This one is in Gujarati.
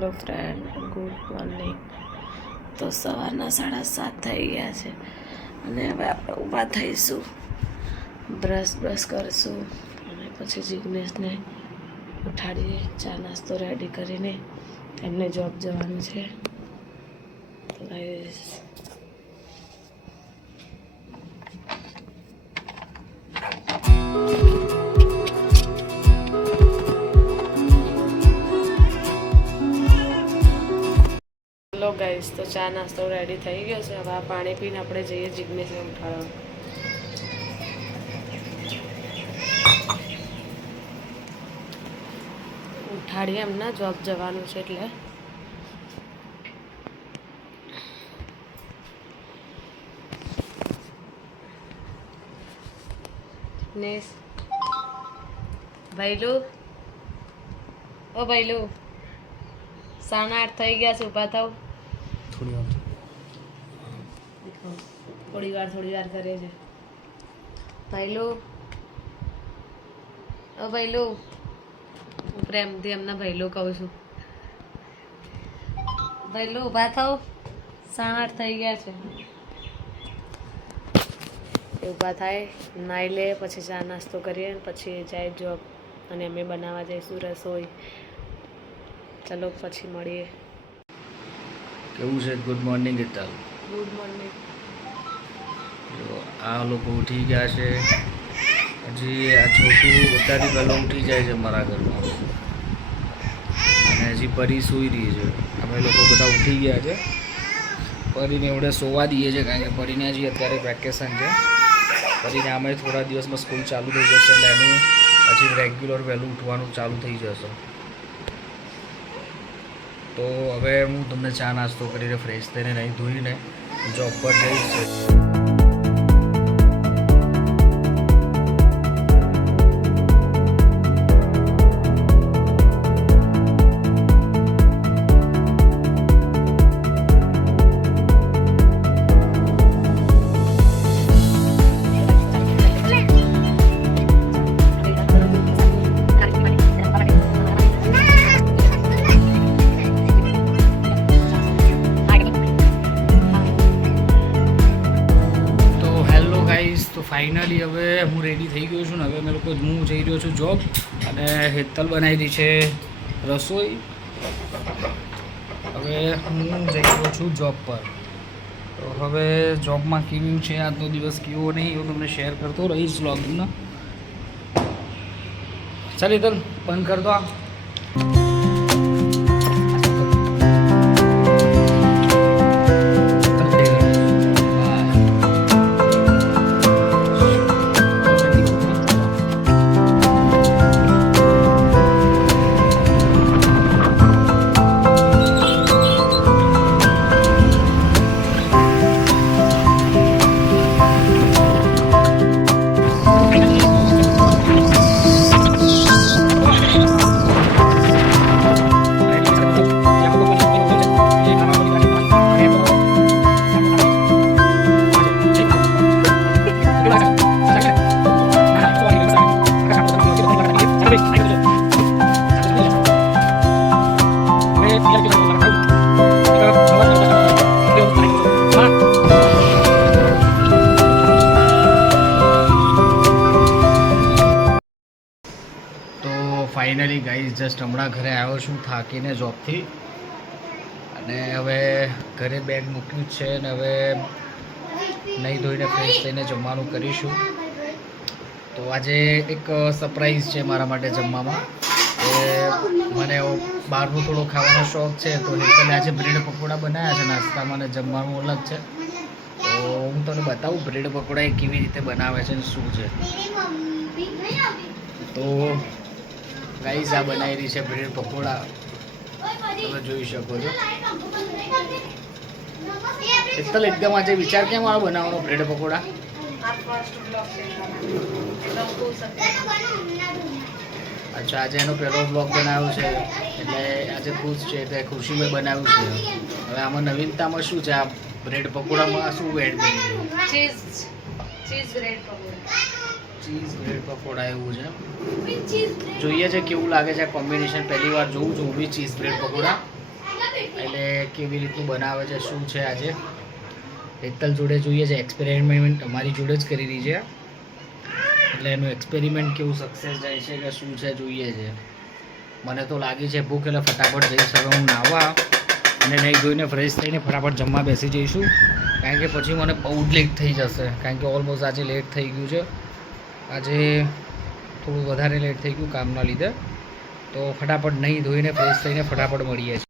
Hello friend, good morning. તો સવારના 7:30 થઈ ગયા છે અને હવે આપણે ઊભા થઈશું, બ્રશ કરશું અને પછી જિગ્નેશને ઉઠાડીએ, ચા નાસ્તો રેડી કરીને એમને જોબ જવાનું છે. ગાઈસ હેલો ગાઈસ, તો ચા નાસ્તો રેડી થઈ ગયો છે. હવે આ પાણી પીને આપણે જઈએ જિગ્નેશને ઉઠાડવા. ઉઠાડીએ, એમના જોબ જવાનું છે એટલે. જિગ્નેશ, ભાઈલું, ઓ ભાઈલું, 8:30 થઈ ગયા છે, ઊભા થાવ. થોડી વાર કરે છે. ભાઈલું, ઓ ભાઈલું, હું પ્રેમથી એમના ભાઈલું કહું છું. ભાઈલું ઊભા થાવ, 8:30 થઈ ગયા છે. ઊભા થાય, નાહી લે, પછી ચા નાસ્તો કરીએ, પછી જાય જોબ અને અમે બનાવવા જઈશું રસોઈ. ચલો પછી મળીએ. કેવું છે? Good morning Hetal. Good morning. જો આ લોકો ઉઠી ગયા છે. હજી આ છોકરું બધાથી પહેલાં ઉઠી જાય છે મારા ઘરમાં, અને હજી પરી સૂઈ રહી છે. અમે લોકો બધા ઉઠી ગયા છે. પરીને એવડે સોવા દઈએ છીએ, કારણ કે પરીને હજી અત્યારે વેકેશન છે. પરીને આમે થોડા દિવસમાં સ્કૂલ ચાલુ થઈ જશે, એટલે એનું હજી રેગ્યુલર વહેલું ઉઠવાનું ચાલુ થઈ જશે. તો હવે હું તમને ચા નાસ્તો કરીને ફ્રેશ થઈને નહીં ધોઈને જોબ પર જઈશ. તો ફાઇનલી હવે હું રેડી થઈ ગયો છું ને. હવે અમે લોકો હું જઈ રહ્યો છું જોબ, અને હેતલ બનાવી રહી છે રસોઈ. હવે હું જઈ રહ્યો છું જોબ પર. તો હવે જોબમાં કેવું છે આજનો દિવસ, કેવો નહીં, એવું તમને શેર કરતો રહીશ વ્લોગમાં. ચાલ હેતલ, બંધ કર દો. ફાઇનલી ગાઈઝ જસ્ટ હમણાં ઘરે આવ્યો છું થાકીને જોબથી, અને હવે ઘરે બેગ મૂક્યું જ છે, અને હવે નહીં ધોઈને ફ્રેશ થઈને જમવાનું કરીશું. તો આજે એક સરપ્રાઈઝ છે મારા માટે જમવામાં, કે મને બહારનું થોડો ખાવાનો શોખ છે. તો હેતલે આજે બ્રેડ પકોડા બનાવ્યા છે નાસ્તામાં, અને જમવાનું અલગ છે. તો હું તમને બતાવું બ્રેડ પકોડા એ કેવી રીતે બનાવે છે અને શું છે. તો ગાઈઝ આ બનાવી રહી છે બ્રેડ પકોડા, તમે જોઈ શકો છો. હેતલ એકદમ આજે વિચાર કેમ આવ્યો બનાવવાનો બ્રેડ પકોડા? અચ્છા, આજે એનો પહેલો બ્લોગ બનાવ્યો છે, એટલે આજે ખુશ છે, એટલે ખુશીમાં બનાવ્યું છે. હવે આમાં નવીનતામાં શું છે? આ બ્રેડ પકોડામાં શું એડ કરી છે? Cheese bread pakoda. Cheese bread pakoda એવું છે. જોઈએ છે કેવું લાગે છે આ કોમ્બિનેશન. પહેલી વાર જોઉં છું હું બી ચીઝ બ્રેડ પકોડા. એટલે કેવી રીતનું બનાવે છે, શું છે આજે હેતલ જોડે જોઈએ છે. એક્સપેરિમેન્ટ અમારી જોડે જ કરી રહી છે, એટલે એનું એક્સપેરિમેન્ટ કેવું સક્સેસ જાય છે કે શું છે જોઈએ છે. મને તો લાગી છે ભૂખ, એટલે ફટાફટ જઈશ હવે હું નાહવા અને નહીં ધોઈને ફ્રેશ થઈને ફટાફટ જમવા બેસી જઈશું. કારણ કે પછી મને બહુ જ લેટ થઈ જશે, કારણ કે ઓલમોસ્ટ આજે લેટ થઈ ગયું છે. આજે થોડું વધારે લેટ થઈ ગયું કામના લીધે. તો ફટાફટ નહીં ધોઈને ફ્રેશ થઈને ફટાફટ મળીએ છીએ.